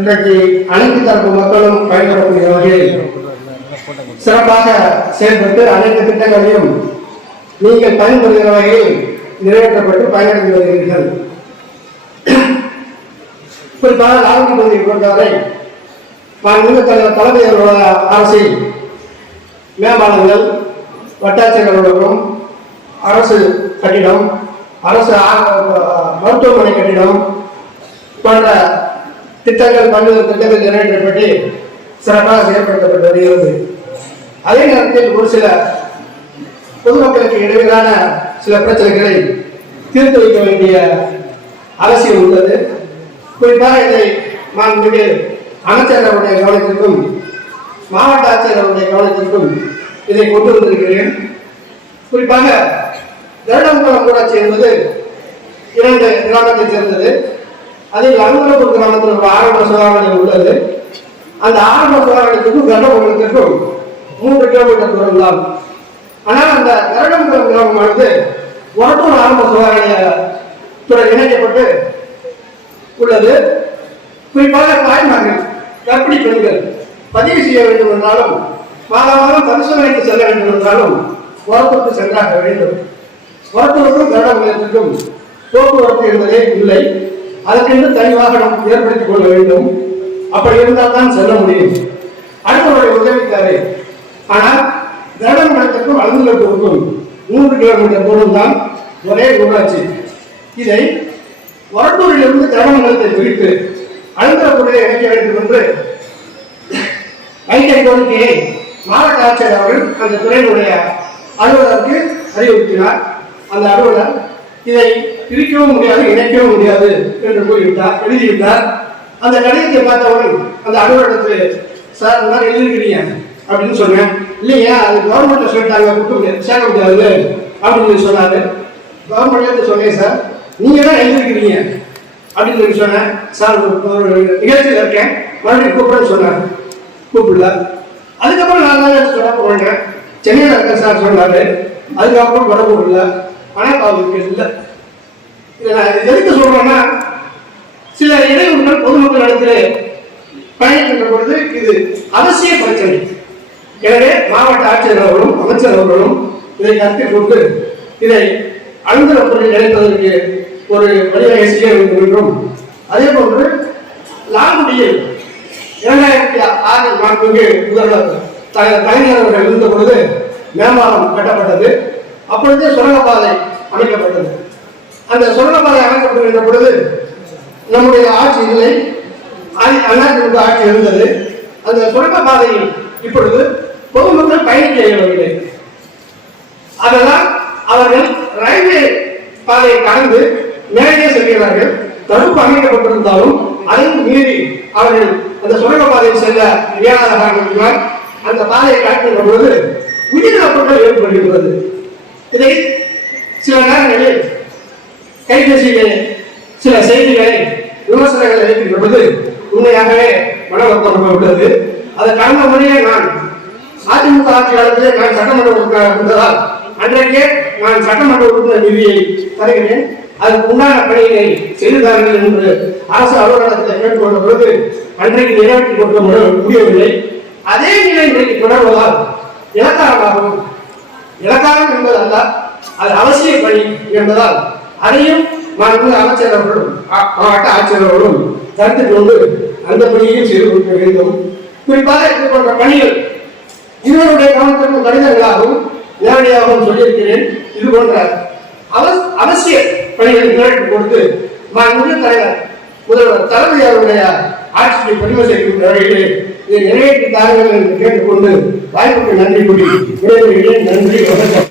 இன்றைக்கு அனைத்து தரப்பு மக்களும் பயன்படக்கூடிய வகையில் சிறப்பாக செயல்பட்டு அனைத்து திட்டங்களையும் நீங்கள் பயன்படுகிற வகையில் நிறைவேற்றப்பட்டு பயனடைந்து வருகிறீர்கள். குறிப்பாக லாபடி பகுதியை பொறுத்தவரை தலைமை அரசில் மேம்பாலங்கள், வட்டாட்சியர் அலுவலகம், அரசு கட்டிடம், அரசு மருத்துவமனை கட்டிடம் போன்ற திட்டங்கள் பல்வேறு திட்டங்கள் நிறைவேற்றப்பட்டு சிறப்பாக செயல்படுத்தப்பட்டு வருகிறது. அதே நேரத்தில் ஒரு சில பொதுமக்களுக்கு இடையிலான சில பிரச்சனைகளை தீர்த்து வைக்க வேண்டிய அவசியம் உள்ளது. குறிப்பாக இதை மாண்புமிகு அமைச்சர்களுடைய கவனத்திற்கும் மாவட்ட ஆட்சியர்களுடைய கவனத்திற்கும் இதை கொண்டு வந்திருக்கிறேன். குறிப்பாக கருடங்குளம் ஊராட்சி என்பது 2 கிராமத்தை சேர்ந்தது. அதில் அலுவலகூர் கிராமத்தில் ஒரு ஆரம்ப சுகாதார உள்ளது. அந்த ஆரம்ப சுகாதாரத்திற்கும் கருடங்குளத்திற்கும் 3 கிலோமீட்டர் தூரம் தான். ஆனால் அந்த கருடங்குளம் கிராமமானது ஒரட்டூர் ஆரம்ப சுகாதாரத்துடன் இணைக்கப்பட்டு உள்ளது. குறிப்பாக தாய்மார்கள், கர்ப்பிணி பெண்கள் பதிவு செய்ய வேண்டும் என்றாலும், மாதம் பரிசோதனைக்கு செல்ல வேண்டும் என்றாலும் ஒரட்டூருக்கு சென்றாக வேண்டும். ஒரட்டூருக்கும் கருடங்குளத்திற்கும் போக்குவரத்து என்பதே இல்லை. அதற்கென்று தனி வாகனம் ஏற்படுத்திக் கொள்ள வேண்டும். அப்படி இருந்தால் தான் செல்ல முடியும். அடுத்தவருடைய உதவி தேவை. ஆனால் கருடங்குளத்திற்கும் அலங்குளத்தூருக்கும் 3 கிலோமீட்டர் தூரம் தான் ஒரே ஊராட்சி. இதை ஒரட்டூரிலிருந்து கருடங்குளத்தை பிரித்து அலங்குளத்தூரில் இணைக்க வேண்டும் என்று ஐக்கிய கோரிக்கையை மாவட்ட ஆட்சியர் அவர்கள் அந்த துறையினுடைய அலுவலருக்கு அறிவுறுத்தினார். அந்த அலுவலர் இதை பிரிக்கவும் முடியாது, இணைக்கவும் முடியாது என்று எழுதிவிட்டார். அந்த கடிதத்தை பார்த்தவுடன் அந்த அலுவலகத்தில் சார் இந்த மாதிரி எழுதிருக்கிறீங்க அப்படின்னு சொன்னேன். இல்லையா, அது கவர்மெண்ட்ல சொல்லிட்டாங்க, சேர்க்க முடியாது அப்படின்னு சொன்னாரு. கவர்மெண்ட்ல சொன்னேன் சார், நீங்க தான் எழுதிருக்கிறீங்க அப்படின்னு சொல்லி சொன்னேன். சார் ஒரு நிகழ்ச்சியில் இருக்கேன், மறுபடியும் கூப்பிடுன்னு சொன்னார். கூப்பிடல. அதுக்கப்புறம் நான் தான் தொடர்பு கொண்டேன். சென்னையில் இருக்க சார் சொன்னாரு. அதுக்கப்புறம் தொடர்பு இல்லை. ஆனால் அவருக்கு இல்லை. இதை நான் எதுக்கு சொல்றேன்னா, சில இடையூறுகள் பொதுமக்கள் இடத்திலே பயணிக்கின்ற பொழுது இது அவசிய பிரச்சனை. எனவே மாவட்ட ஆட்சியர் அவர்களும் அமைச்சர் அவர்களும் இதை கருத்தில் கொண்டு இதை அலுவலகத்தில் இணைப்பதற்கு ஒரு வழிவகை செய்ய வேண்டும் என்றும், அதே போன்று லால்குடியில் 2006 மாண்புமிகு முதல்வர் கலைஞர் அவர்கள் இருந்த பொழுது மேம்பாலம் கட்டப்பட்டது. அப்பொழுதே சுரங்கப்பாதை அமைக்கப்பட்டது. அந்த சுரங்கப்பாதை அமைக்கப்படுகின்ற பொழுது நம்முடைய ஆட்சி இல்லை, அதிமுக ஆட்சி இருந்தது. அந்த சுரங்கப்பாதையில் இப்பொழுது பொதுமக்கள் பயணிக்க இயலவில்லை. அதனால் அவர்கள் ரயில்வே பாதையை கடந்து மேலே செல்கிறார்கள். தடுப்பு அமைக்கப்பட்டிருந்தாலும் அதையும் மீறி அவர்கள் அந்த சுரங்கப்பாதையில் செல்ல இயலாத காரணத்தினால் அந்த பாதையை கடக்கின்ற பொழுது உயிரிழப்புகள் ஏற்படுகிறது. இதை சில நேரங்களில் கைபேசியிலே சில செய்திகளை விமர்சனங்களை எழுப்பின்ற பொழுது உண்மையாகவே மன வருத்தம் உள்ளது. அதை கடந்த முறையே நான் அதிமுக ஆட்சி காலத்திலே நான் சட்டமன்ற உறுப்பினர் இருந்ததால் அன்றைக்கே நான் சட்டமன்ற உறுப்பினர் நிதியை தருகிறேன், அதுக்கு உண்டான பணியை செய்துதார்கள் என்று அரசு அலுவலகத்தில் கேட்டுக்கொண்ட பொழுது அன்றைக்கு நிறைவேற்றி கொடுக்க முடியவில்லை. அதே நிலை இன்றைக்கு தொடர்வதால் இலக்காரமாகும். இலக்காரம் என்பது அல்ல, அது அவசிய பணி என்பதால் அதையும் அமைச்சர் அவர்களும் மாவட்ட ஆட்சியர் அவர்களும் கருத்தில் கொண்டு அந்த பணியையும் செய்து கொடுக்க வேண்டும். குறிப்பாக இது போன்ற பணிகள் இவருடைய கவனத்திற்கும் கடிதங்களாகவும் நேரடியாகவும் சொல்லியிருக்கிறேன். இது போன்ற அவசிய பணிகளை நிறைவேற்றி கொடுத்து தலைவர் முதல்வர் தளபதி அவருடைய ஆட்சியை பதிவு செய்கின்ற வகையிலே இதை நிறைவேற்றி தாருங்கள் என்று கேட்டுக்கொண்டு வாய்ப்புக்கு நன்றி கூறி விடைபெறுகிறேன். நன்றி, வணக்கம்.